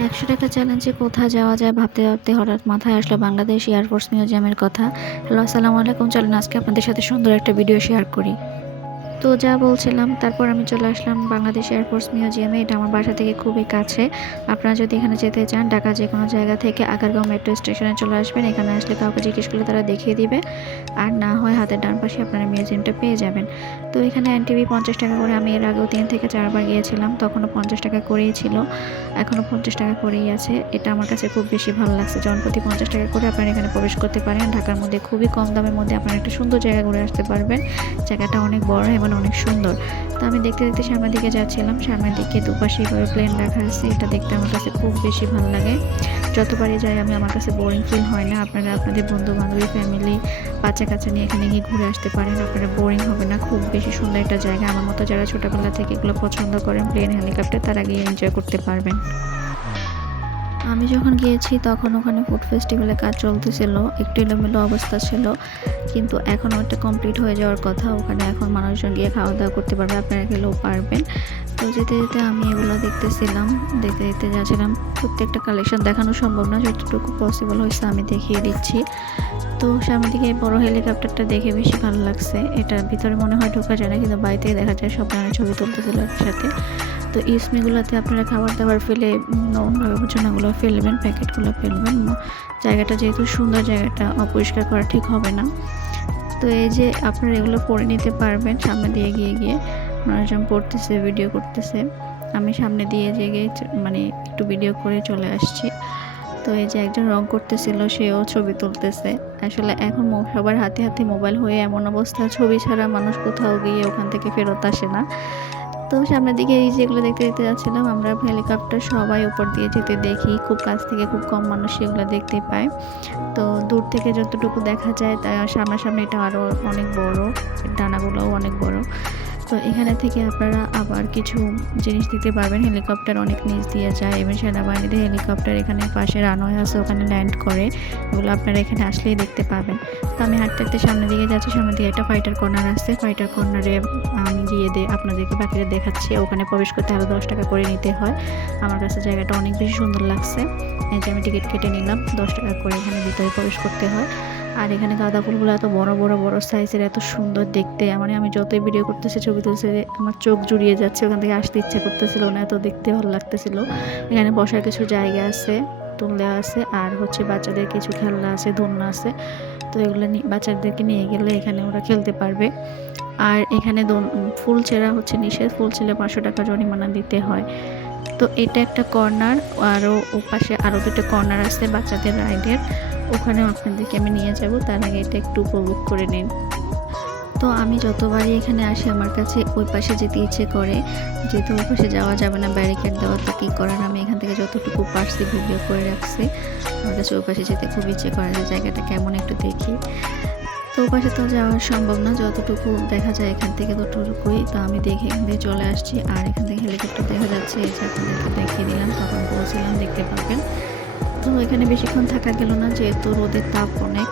৳১০০ চ্যালেঞ্জে কোথায় যাওয়া যায় ভাবতে ভাবতে হঠাৎ মাথায় আসলো বাংলাদেশ এয়ারফোর্স মিউজিয়ামের কথা। হ্যালো, আসসালামু আলাইকুম। চলেন আজকে আপনাদের সাথে সুন্দর একটা ভিডিও শেয়ার করি। তো যা বলছিলাম, তারপর আমি চলে আসলাম বাংলাদেশ এয়ারফোর্স মিউজিয়ামে। এটা আমার বাসা থেকে খুবই কাছে। আপনারা যদি এখানে যেতে চান, ঢাকার যেকোনো জায়গা থেকে আগারগাঁও মেট্রো স্টেশনে চলে আসবেন। এখানে আসলে কাউকে জিজ্ঞেস করলে তারা দেখিয়ে দিবে। আর না হয় হাতের ডান পাশে আপনারা মিউজিয়ামটা পেয়ে যাবেন। তো এখানে এন্ট্রি ৳৫০ করে। আমি এর আগেও ৩ থেকে ৪ বার গিয়েছিলাম। তখনও ৳৫০ করেই ছিল। এখনও ৳৫০ করেই আছে। এটা আমার কাছে খুব বেশি ভালো লাগছে। জনপ্রতি ৳৫০ করে আপনারা এখানে প্রবেশ করতে পারেন। ঢাকার মধ্যে খুবই কম দামের মধ্যে আপনারা একটা সুন্দর জায়গা ঘুরে আসতে পারবেন। জায়গাটা অনেক বড় এবং অনেক সুন্দর। তো আমি দেখতে দেখতে সামনের দিকে যাচ্ছিলাম। সামনের দিকে দুপাশে এভাবে প্লেন রাখা আছে। এটা দেখতে আমার কাছে খুব বেশি ভালো লাগে। যতবারই যাই আমি, আমার কাছে বোরিং ফিল হয় না। আপনারা আপনাদের বন্ধু-বান্ধবী, ফ্যামিলি, বাচ্চা-কাচ্চা নিয়ে এখানে গিয়ে ঘুরে আসতে পারেন। আপনারা বোরিং হবে না। খুব বেশি সুন্দর একটা জায়গা। আমার মতো যারা ছোটবেলা থেকে এগুলো পছন্দ করেন, প্লেন, হেলিকপ্টার, তারা গিয়ে এনজয় করতে পারবেন। আমি যখন গিয়েছি তখন ওখানে ফুড ফেস্টিভ্যালের কাজ চলতেছিল। একটু এলোমেলো অবস্থা ছিল। কিন্তু এখন ওটা কমপ্লিট হয়ে যাওয়ার কথা। ওখানে এখন মানুষজন গিয়ে খাওয়া-দাওয়া করতে পারবে। আপনারা গেলেও পারবেন। তো যেতে, যেতে আমি এগুলো দেখতেছিলাম। দেখতে, দেখতে যাচ্ছিলাম। প্রত্যেকটা কালেকশন দেখানো সম্ভব না। যতটুকু পসিবল হইছে আমি দেখিয়ে দিচ্ছি। তো সামনের দিকে বড় হেলিকপ্টারটা দেখে বেশি ভালো লাগছে। এটার ভিতরে মনে হয় ঢোকা যায় না, কিন্তু বাইরে থেকে দেখা যায় সব ধরনের ছবি তুলতেছিল একসাথে। তো ইউসমিগুলোতে আপনারা খাবার-দাবার ফেলে আবর্জনাগুলো ফেলবেন, প্যাকেটগুলো ফেলবেন। জায়গাটা যেহেতু সুন্দর, জায়গাটা অপরিষ্কার করা ঠিক হবে না। তো এই যে আপনারা এগুলো পরে নিতে পারবেন। সামনে দিয়ে গিয়ে মানুষজন পড়তেছে, ভিডিও করতেছে। আমি সামনে দিয়ে গিয়ে মানে একটু ভিডিও করে চলে আসছি। তো এই যে একজন রং করতেছিল, সেও ছবি তুলতেছে। আসলে এখন সবার হাতে হাতে মোবাইল হয়ে এমন অবস্থা, ছবি ছাড়া মানুষ কোথাও গিয়ে ওখান থেকে ফেরত আসে না। তো সামনের দিকে এই যেগুলো দেখতে দেখতে যাচ্ছিলাম, আমরা হেলিকপ্টার সবাই উপর দিয়ে যেতে দেখি। খুব কাছ থেকে খুব কম মানুষ এগুলো দেখতে পায়। তো দূর থেকে যতটুকু দেখা যায় তা সামনাসামনি এটা আরও অনেক বড়। ডানাগুলোও অনেক বড়। তো এখানে থেকে আপনারা আবার কিছু জিনিস দিতে পারবেন। হেলিকপ্টার অনেক নিচ দিয়ে যায় এবং সেনাবাহিনীদের হেলিকপ্টার এখানে পাশে রানওয়ে আছে, ওখানে ল্যান্ড করে। এগুলো আপনারা এখানে আসলেই দেখতে পাবেন। তো আমি হাঁটতে হাঁটতে সামনের দিকে যাচ্ছি। সামনের দিকে একটা ফাইটার কর্নার আছে। ফাইটার কর্নারে আমি গিয়ে আপনাদেরকে বাকিটা দেখাচ্ছি। ওখানে প্রবেশ করতে আরও ৳10 করে নিতে হয়। আমার কাছে জায়গাটা অনেক বেশি সুন্দর লাগছে। এই যে আমি টিকিট কেটে নিলাম। ৳10 করে এখানে ভিতরে প্রবেশ করতে হয়। আর এখানে গাঁদা ফুলগুলো এত বড় সাইজের, এত সুন্দর দেখতে। মানে আমি যতই ভিডিও করতেছি, ছবি তুলছি, আমার চোখ জুড়িয়ে যাচ্ছে। ওখান থেকে আসতে ইচ্ছা করতেছিল না, এত দেখতে ভালো লাগতেছিল। এখানে বসার কিছু জায়গা আছে, তুলে আছে। আর হচ্ছে বাচ্চাদের কিছু খেলনা আছে, দোলনা আছে। তো এগুলো বাচ্চাদেরকে নিয়ে গেলে এখানে ওরা খেলতে পারবে। আর এখানে ফুল ছেঁড়া হচ্ছে নিষেধ। ফুল ছেঁড়লে ৳500 জরিমানা দিতে হয়। তো এটা একটা কর্নার। আরও ওপাশে আরও 2টা কর্নার আছে বাচ্চাদের রাইডের। ওখানেও আপনাদেরকে আমি নিয়ে যাব। তার আগে এটা একটু উপভোগ করে নিন। তো আমি যতবারই এখানে আসি, আমার কাছে ওই পাশে যেতে ইচ্ছে করে। যেহেতু ওই পাশে যাওয়া যাবে না, ব্যারিকেড দেওয়া, তো কী করার, আমি এখান থেকে যতটুকু পারছি ভিডিও করে রাখছি। আমার কাছে ওই পাশে যেতে খুব ইচ্ছে করে যে জায়গাটা কেমন একটু দেখি। তো ওপাশে তো যাওয়া সম্ভব না, যতটুকু দেখা যায় এখান থেকে ততটুকুই। তো আমি দেখে এখান থেকে চলে আসছি। আর এখান থেকে হেলিকপ্টার দেখা যাচ্ছে, এই যে আপনাদেরকে দেখিয়ে দিলাম, তখন বলছিলাম দেখতে পাবেন। তো এখানে বেশিক্ষণ থাকা গেল না, যেহেতু রোদের তাপ অনেক।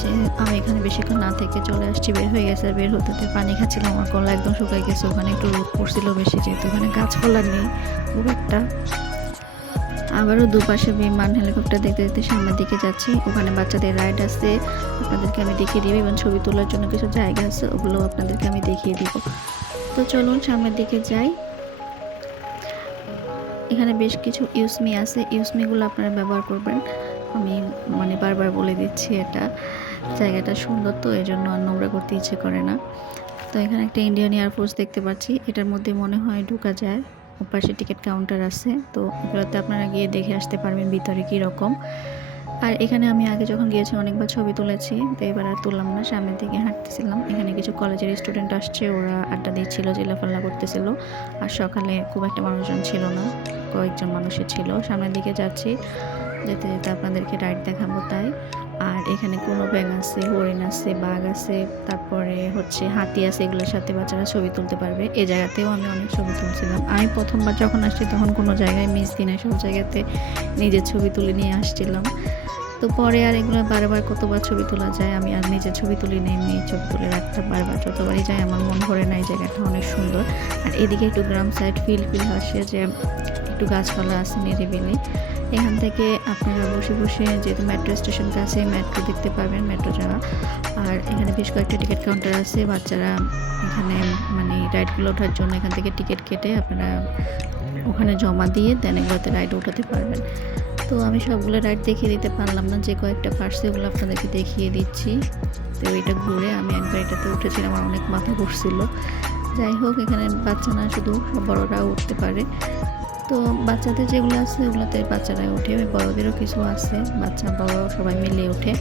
যে আমি এখানে বেশিক্ষণ না থেকে চলে আসছি, বের হয়ে গেছে। বের হতে পানি খাচ্ছিলাম, আমার গলা একদম শুকাই গেছে। ওখানে একটু রোদ পড়ছিল বেশি, যেহেতু ওখানে গাছপালা নেই খুব একটা। আবারও দুপাশে বিমান, হেলিকপ্টার দেখতে দেখতে সামনের দিকে যাচ্ছি। ওখানে বাচ্চাদের রাইড আছে, আপনাদেরকে আমি দেখিয়ে দিব। এবং ছবি তোলার জন্য কিছু জায়গা আছে, ওগুলো আপনাদেরকে আমি দেখিয়ে দিব। তো চলুন সামনের দিকে যাই। এখানে বেশ কিছু ইউসমি আছে। ইউসমিগুলো আপনারা ব্যবহার করবেন। আমি মানে বারবার বলে দিচ্ছি, এটা জায়গাটা সুন্দর, তো এই জন্য আর নোংরা করতে ইচ্ছে করে না। তো এখানে একটা ইন্ডিয়ান এয়ারফোর্স দেখতে পাচ্ছি। এটার মধ্যে মনে হয় ঢোকা যায়। ওপাশে টিকিট কাউন্টার আছে। তো এগুলোতে আপনারা গিয়ে দেখে আসতে পারবেন ভিতরে কীরকম। আর এখানে আমি আগে যখন গিয়েছি অনেকবার ছবি তুলেছি, তো এবার আর তুললাম না। সামনের দিকে হাঁটতেছিলাম। এখানে কিছু কলেজের স্টুডেন্ট আসছে, ওরা আড্ডা দিচ্ছিল, চিল্লাফাল্লা করতেছিল। আর সকালে খুব একটা মানুষজন ছিল না, কয়েকজন মানুষই ছিল। সামনের দিকে যাচ্ছি, যেতে যেতে আপনাদেরকে রাইড দেখাবো তাই। আর এখানে কোনো ব্যাঙ আছে, হরিণ আছে, বাঘ আছে, তারপরে হচ্ছে হাতি আছে। এগুলোর সাথে বাচ্চারা ছবি তুলতে পারবে। এই জায়গাতেও আমি অনেক ছবি তুলছিলাম। আমি প্রথমবার যখন আসছি তখন কোনো জায়গায় মিস দিই না, সব জায়গাতে নিজের ছবি তুলে নিয়ে আসছিলাম। তো পরে আর এগুলো বারবার কতবার ছবি তোলা যায়, আমি আর নিজে ছবি তুলি না, এমনি ছবি তুলে রাখতাম বারবার, যতবারই যাই আমার মন ভরে না। এই জায়গাটা অনেক সুন্দর। আর এদিকে একটু গ্রাম সাইড ফিল আসে, যে একটু গাছপালা আছে নিরিবিলি। এখান থেকে আপনারা বসে বসে, যেহেতু মেট্রো স্টেশন কাছে, মেট্রো দেখতে পারবেন, মেট্রো যাওয়া। আর এখানে বেশ কয়েকটা টিকিট কাউন্টার আছে, বাচ্চারা এখানে মানে রাইডগুলো ওঠার জন্য এখান থেকে টিকিট কেটে আপনারা ওখানে জমা দিয়ে দেন এগুলোতে রাইড ওঠাতে পারবেন। তো আমি সবগুলো রাইড দেখিয়ে দিতে পারলাম না, যে কয়েকটা পারছি ওগুলো আপনাদেরকে দেখিয়ে দিচ্ছি। তো এটা ঘুরে আমি একবার এটাতে উঠেছিলাম, আমার অনেক মাথা ঘুরছিল। যাই হোক, এখানে বাচ্চা না, শুধু বড়রাও উঠতে পারে। তো বাচ্চাদের যেগুলো আছে ওগুলোতে বাচ্চারাই ওঠে, বড়দেরও কিছু আছে, বাচ্চা বড় সবাই মিলে ওঠে।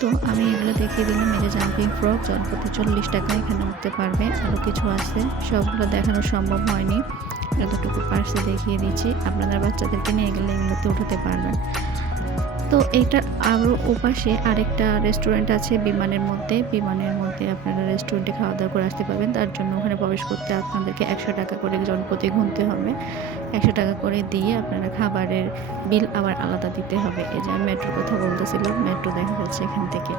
তো আমি এগুলো দেখিয়ে দিলাম। এই যে জাম্পিং ফ্রক, জনপ্রতি 40 টাকা, এখানে উঠতে পারবে। আরও কিছু আছে, সবগুলো দেখানো সম্ভব হয়নি, যতটুকু পারছে দেখিয়ে দিচ্ছি। আপনাদের বাচ্চাদেরকে নিয়ে গেলে এগুলোতে উঠাতে পারবেন। তো এইটার আরও ওপাশে আরেকটা রেস্টুরেন্ট আছে বিমানের মধ্যে আপনারা রেস্টুরেন্টে খাওয়া দাওয়া করে আসতে পারবেন। তার জন্য ওখানে প্রবেশ করতে আপনাদেরকে 100 টাকা করে জনপ্রতি গুনতে হবে। 100 টাকা করে দিয়ে আপনারা খাবারের বিল আবার আলাদা দিতে হবে। এই যে আমি মেট্রোর কথা বলতেছিলাম, মেট্রো দেখা যাচ্ছে এখান থেকে।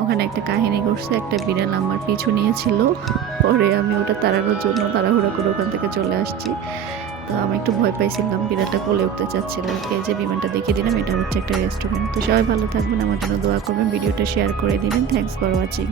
ওখানে একটা কাহিনী ঘটছে, একটা বিড়াল আমার পিছু নিয়েছিল, পরে আমি ওটা তাড়ানোর জন্য তাড়াহুড়ো করে ওখান থেকে চলে আসছি। তো আমি একটু ভয় পাইছিলাম, বিড়ালটা কোলে উঠতে চাচ্ছিলাম। এই যে বিমানটা দেখিয়ে দিলাম, এটা হচ্ছে একটা রেস্টুরেন্ট। তো সবাই ভালো থাকবেন, আমার জন্য দোয়া করবেন, ভিডিওটা শেয়ার করে দিবেন। Thanks for watching.